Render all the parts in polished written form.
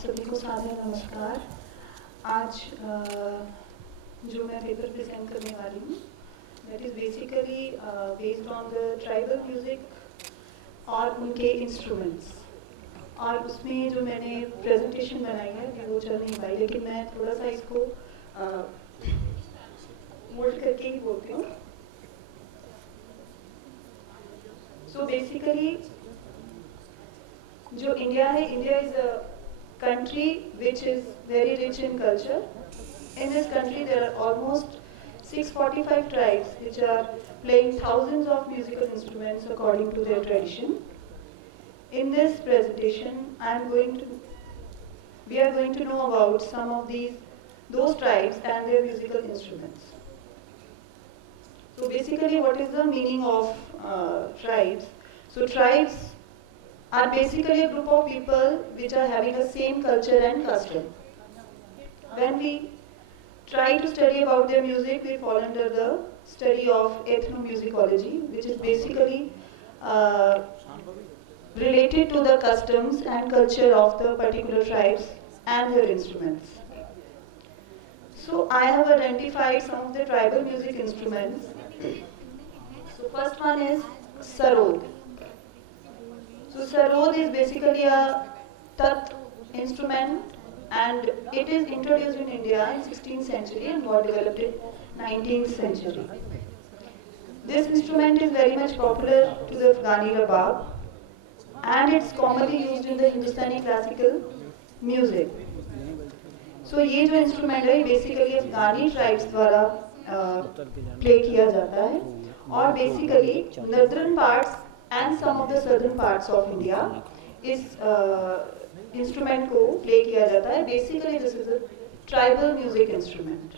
सभी को सादर नमस्कार। आज जो मैं पेपर प्रेजेंट करने वाली हूँ that is basically based on the tribal music और उनके इंस्ट्रूमेंट्स। और उसमें जो मैंने प्रेजेंटेशन बनाई है वो चल नहीं पाई, लेकिन मैं थोड़ा सा इसको मोल्ड करके ही बोलती हूँ। सो बेसिकली जो इंडिया है, India is a country which is very rich in culture. In this country there are almost 645 tribes which are playing thousands of musical instruments according to their tradition. In this presentation we are going to know about some of those tribes and their musical instruments. So basically what is the meaning of tribes? So tribes are basically a group of people which are having the same culture and custom. When we try to study about their music, we fall under the study of ethnomusicology, which is basically related to the customs and culture of the particular tribes and their instruments. So I have identified some of the tribal music instruments. So first one is sarod. So sarod is basically a tat instrument, and it is introduced in India in 16th century and got developed in 19th century. This instrument is very much popular to the Afghani Rabab, and it's commonly used in the Hindustani classical music. So ये जो instrument है basically अफगानी tribes द्वारा play किया जाता है, और basically northern parts and some of the southern parts of India इस instrument को प्ले किया जाता है. Basically this is a tribal music instrument.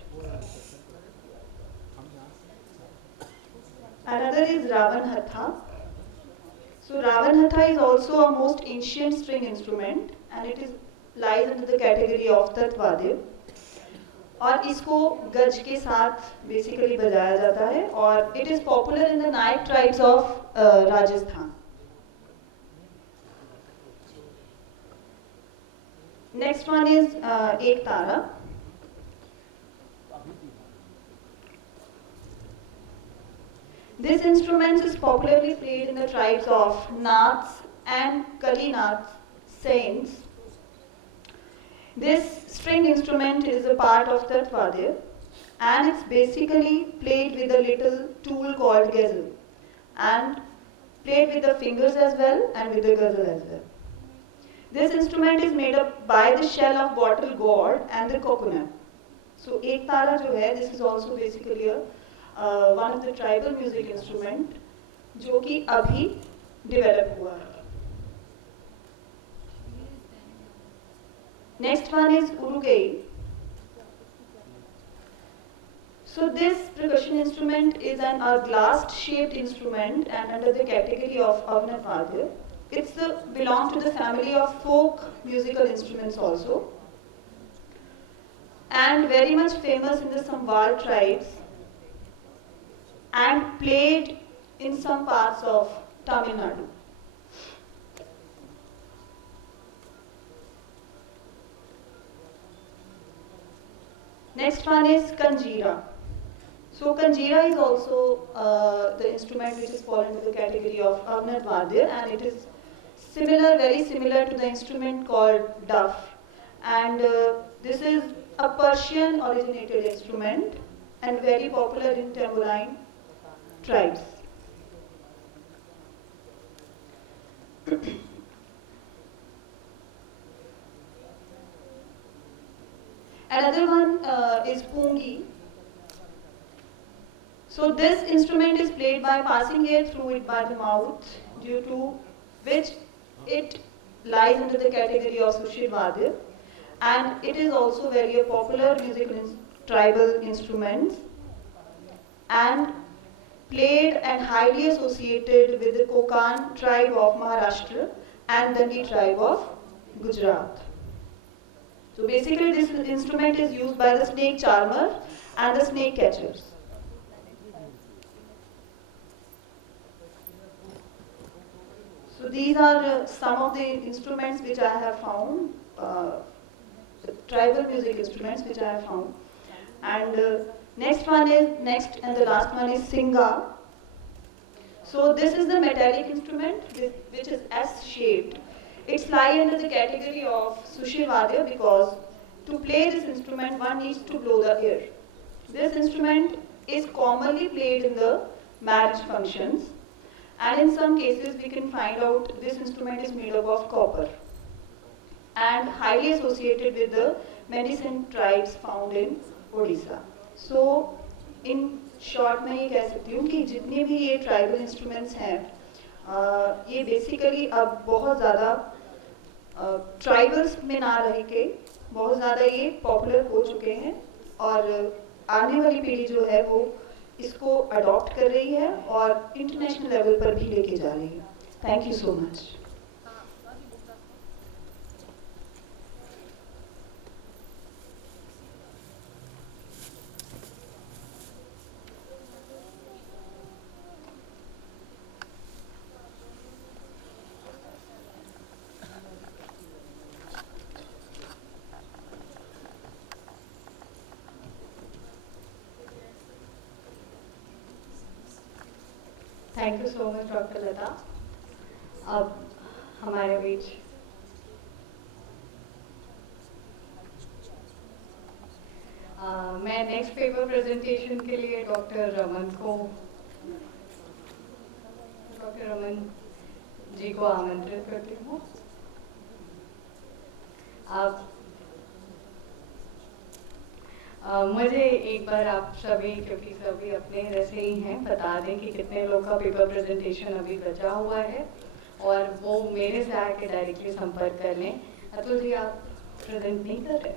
Another is Ravan Hatha. So Ravan Hatha is also a most ancient string instrument and it lies under the category of Tatwadya. और इसको गज के साथ basically बजाया जाता है और it is popular in the night tribes of Rajasthan. Next one is एक तारा. This instrument is popularly played in the tribes of Naths and Kalinaths saints. This string instrument is a part of Tatwadya and it's basically played with a little tool called ghazal and played with the fingers as well and with the ghazal as well. This instrument is made up by the shell of bottle gourd and the coconut. So ek tara jo hai, this is also basically one of the tribal music instrument जो कि अभी develop हुआ है. Next one is Urugei. So this percussion instrument is a glass-shaped instrument and under the category of Avnat Vadya. It's belong to the family of folk musical instruments also, and very much famous in the Sambal tribes and played in some parts of Tamil Nadu. Next one is Kanjira. So Kanjira is also the instrument which is fall into the category of Avnat Vadya, and it is similar, very similar to the instrument called Duff. And this is a Persian originated instrument and very popular in Tambourine tribes. Another one is Pungi. So this instrument is played by passing air through it by the mouth, due to which it lies under the category of Sushil Vadya, and it is also very popular musical tribal instrument and played and highly associated with the Konkan tribe of Maharashtra and Dandi tribe of Gujarat. So basically this instrument is used by the snake charmer and the snake catchers. So these are some of the instruments which I have found tribal music instruments which I have found. And next and the last one is Singa. So this is the metallic instrument which is S-shaped. It's lie under the category of Sushivadya because to play this instrument one needs to blow the air. This instrument is commonly played in the marriage functions, and in some cases we can find out this instrument is made up of copper and highly associated with the Medicine tribes found in Odisha. So in short मैं ये कह सकती हूँ कि जितने भी ये tribal instruments हैं ये बेसिकली अब बहुत ज़्यादा ट्राइबल्स में ना रह के बहुत ज़्यादा ये पॉपुलर हो चुके हैं और आने वाली पीढ़ी जो है वो इसको अडॉप्ट कर रही है और इंटरनेशनल लेवल पर भी लेके जा रही है. Thank you so much. Thank you so much doctor Lata. अब हमारे बीच मैं नेक्स्ट पेपर प्रेजेंटेशन के लिए डॉक्टर रमन जी को आमंत्रित करती हूँ. अब मुझे एक बार आप सभी, क्योंकि सभी अपने जैसे ही हैं, बता दें कि कितने लोग का पेपर प्रेजेंटेशन अभी बचा हुआ है और वो मेरे से आके डायरेक्टली संपर्क कर लें. अतुल जी, आप प्रेजेंट नहीं कर रहे?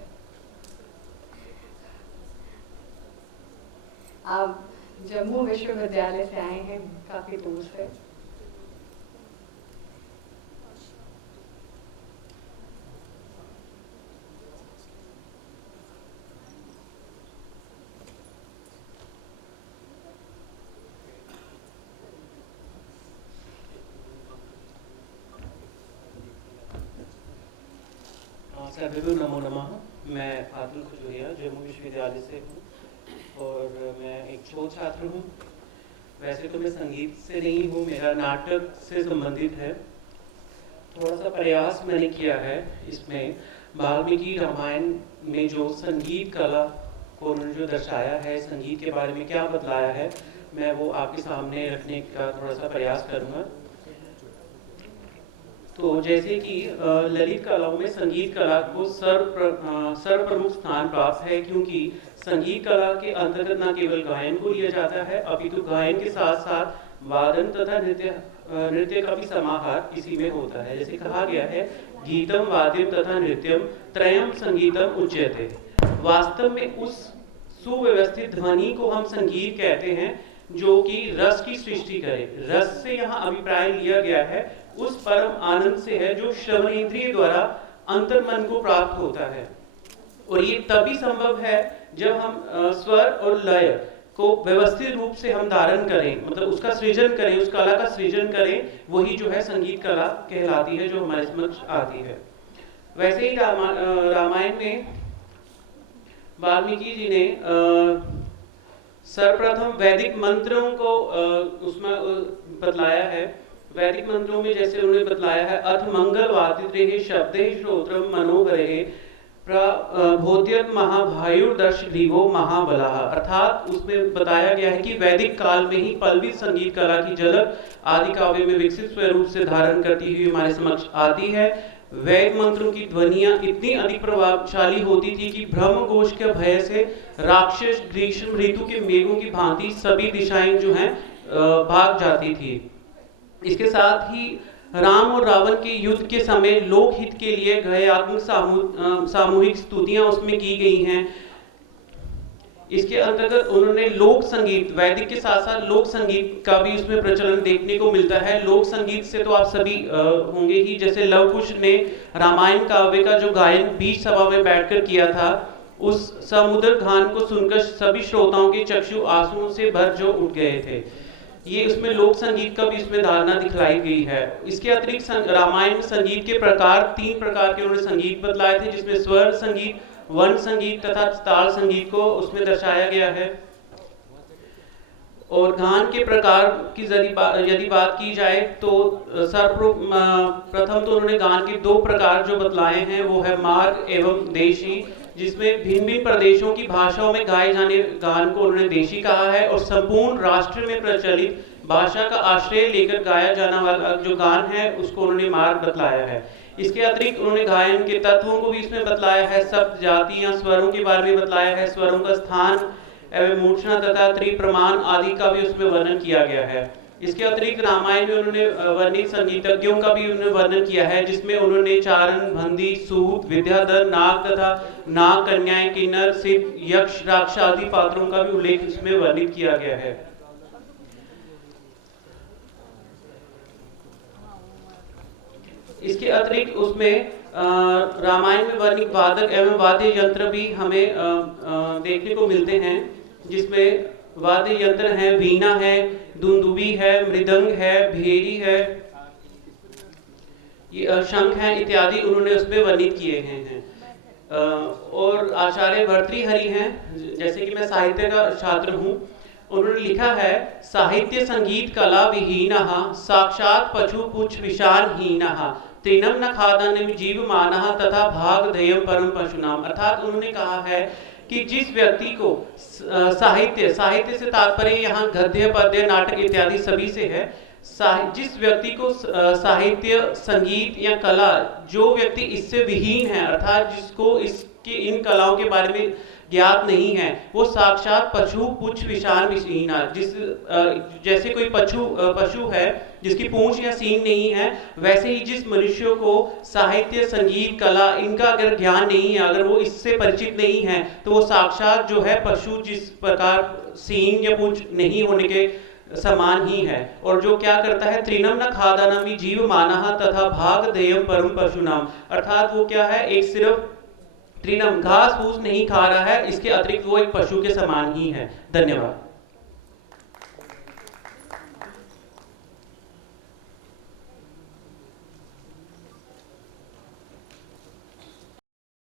आप जम्मू विश्वविद्यालय से आए हैं, काफ़ी दूर से. सभी नमो नमः. मैं आदिल खुजूरिया जम्मू विश्वविद्यालय से हूँ और मैं एक शोध छात्र हूँ. वैसे तो मैं संगीत से नहीं हूँ, मेरा नाटक से संबंधित है. थोड़ा सा प्रयास मैंने किया है इसमें. वाल्मीकि रामायण में जो संगीत कला को उन्होंने जो दर्शाया है, संगीत के बारे में क्या बतलाया है, मैं वो आपके सामने रखने का थोड़ा सा प्रयास करूँगा. तो जैसे कि ललित कलाओं में संगीत कला को सर्वप्रमुख स्थान प्राप्त है, क्योंकि संगीत कला के अंतर्गत न केवल गायन को लिया जाता है अपितु गायन के साथ साथ वादन तथा नृत्य का भी समाहार इसी में होता है. जैसे कहा गया है, गीतम वाद्यम तथा नृत्यम त्रयम संगीतम उच्यते. वास्तव में उस सुव्यवस्थित ध्वनि को हम संगीत कहते हैं जो कि रस की सृष्टि करे. रस से यहाँ अभिप्राय लिया गया है उस परम आनंद से है जो श्रवण इंद्रिय द्वारा अंतर्मन को प्राप्त होता है. और ये तभी संभव है जब हम स्वर और लय को व्यवस्थित रूप से हम धारण करें, मतलब उसका सृजन करें, उस कला का सृजन करें. वही जो है संगीत कला कहलाती है जो हमारे समक्ष आती है. वैसे ही रामायण में वाल्मीकि जी ने सर्वप्रथम वैदिक मंत्रों को उसमें बतलाया है. वैदिक मंत्रों में जैसे उन्होंने बतलाया है, अथ मंगल वादित्रे शब्दे श्रोत्रम मनोहरे प्रबोध्यत महाभायुर्दर्श लीवो महाबलाः. अर्थात उसमें बताया गया है कि वैदिक काल में ही पल्लवित संगीत कला की झलक आदि काव्य में विकसित स्वरूप से धारण करती हुई हमारे समक्ष आती है. वैद मंत्रों की ध्वनियां इतनी अधिक प्रभावशाली होती थी कि ब्रह्मघोष के भय से राक्षस ग्रीष्म ऋतु के मेघों की भांति सभी दिशाएं जो हैं भाग जाती थी. इसके साथ ही राम और रावण के युद्ध के समय लोकहित के लिए गयात्मक सामूहिक स्तुतियां उसमें की गई हैं. इसके अंतर्गत उन्होंने लोक संगीत, वैदिक के साथ साथ लोक संगीत का भी उसमें प्रचलन देखने को मिलता है. लोक संगीत से तो आप सभी होंगे ही. जैसे लव कुश ने रामायण काव्य का जो गायन बीच सभा में बैठकर किया था, उस समुद्र गान को सुनकर सभी श्रोताओं के चक्षु आंसुओं से भर जो उठ गए थे. ये उसमें लोक संगीत का भी इसमें धारणा दिखलाई गई है. इसके अतिरिक्त रामायण संगीत के प्रकार 3 प्रकार के उन्होंने संगीत बतलाए थे, जिसमें स्वर संगीत, वन संगीत तथा ताल संगीत को उसमें दर्शाया गया है। और गान के प्रकार की यदि बात की जाए तो सर्वप्रथम तो उन्होंने गान के 2 प्रकार जो बतलाए हैं वो है मार्ग एवं देशी, जिसमें भिन्न भिन्न प्रदेशों की भाषाओं में गाए जाने गान को उन्होंने देशी कहा है, और संपूर्ण राष्ट्र में प्रचलित भाषा का आश्रय लेकर गाया जाने वाला जो गान है उसको उन्होंने मार्ग बतलाया है। इसके अतिरिक्त उन्होंने गायन के तत्वों को भी इसमें बतलाया है, शब्द जातियां स्वरों के बारे में बतलाया है, स्वरों का स्थान एवं मूर्छना तथा त्रिप्रमाण आदि का भी उसमें वर्णन किया गया है। इसके अतिरिक्त रामायण में उन्होंने वर्णित संगीतज्ञों का भी उन्होंने वर्णन किया है, जिसमें उन्होंने चारण, भंदी, सूत, विद्याधर, नाग तथा नाग कन्याएं, किन्नर, सिद्ध, यक्ष, राक्षस आदि पात्रों का भी उल्लेख इसमें वर्णित किया गया है। इसके अतिरिक्त उसमें रामायण में वर्णित वादक एवं वाद्य यंत्र भी हमें देखने को मिलते हैं, जिसमें वाद्य यंत्र है, वीणा है, दुंदुबी है, मृदंग है, भेरी है, ये शंख है इत्यादि उन्होंने उसमें वर्णित किए हैं। और आचार्य भर्तृहरि हैं, जैसे कि मैं साहित्य का छात्र हूँ, उन्होंने लिखा है साहित्य संगीत कला विहीनः साक्षात् पशु पुच्छ विशालहीनः तृणं न खादन्यं जीवमानः तथा भागधेयं परम पशुनाम। अर्थात उन्होंने कहा है कि जिस व्यक्ति को साहित्य से तात्पर्य यहाँ गद्य, पद्य, नाटक इत्यादि सभी से है, जिस व्यक्ति को साहित्य, संगीत या कला, जो व्यक्ति इससे विहीन है, अर्थात जिसको इसके इन कलाओं के बारे में ज्ञात नहीं है, वो साक्षात पशु पुच्छ विशाल विहीना, जैसे कोई पशु है जिसकी पूंछ या सींग नहीं है, वैसे ही जिस मनुष्य को साहित्य, संगीत, कला इनका अगर ज्ञान नहीं है, अगर वो इससे परिचित नहीं है, तो वो साक्षात जो है पशु जिस प्रकार सींग या पूंछ नहीं होने के समान ही है। और जो क्या करता है, तृणम न खादानमि जीवमानः तथा भागधेयं परम पशुनाम, अर्थात वो क्या है, एक सिर्फ तृणम घास फूस नहीं खा रहा है, इसके अतिरिक्त वो एक पशु के समान ही है। धन्यवाद।